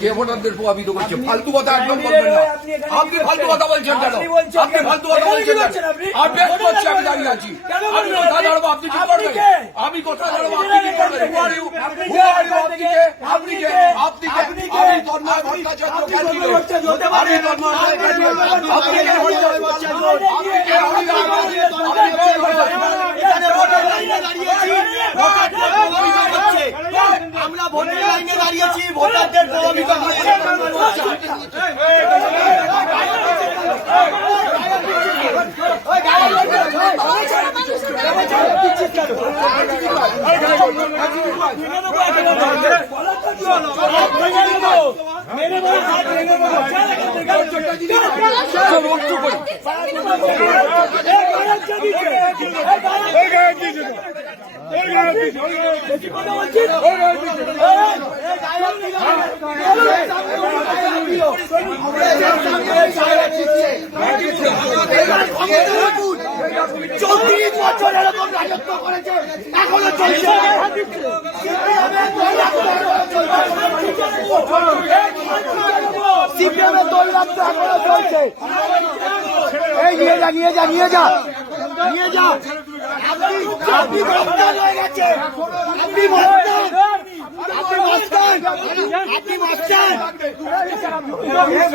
কে ভোটারদের প্রভাবিত করছে? ফালতু কথা একদম বলবেন না। আপনি ফালতু কথা বলছেন কেন? আপনি ফালতু কথা বলছেন আপনি? করছি আমি দাঁড়িয়ে আছি। আমি কোথায় দাঁড়াবো? আপনি কি করবেন? আমি কোথায় দাঁড়াবো? আপনি কি করবেন? Who are you? Who are you? আপনি কে? আপনি কে? আপনি কে? আমি তন্ময় ভট্টাচার্য ক্যান্ডিডেট তন্ময় ক্যান্ডিডেট আপনি কে ভোটার আপনি কে আমি আপনি কে ভোটার এখানে ভোটের লাইনে দাঁড়িয়েছি ভোটারদের প্রভাবিত করছে আমরা ভোটের লাইনে দাঁড়িয়েছি ভোটারদের প্রভাবিত চৌত্রিশ বছর এরকম রাজত্ব করেছে এখনও যা আপনি আপনি আপনি মস্তান আপনি মস্তান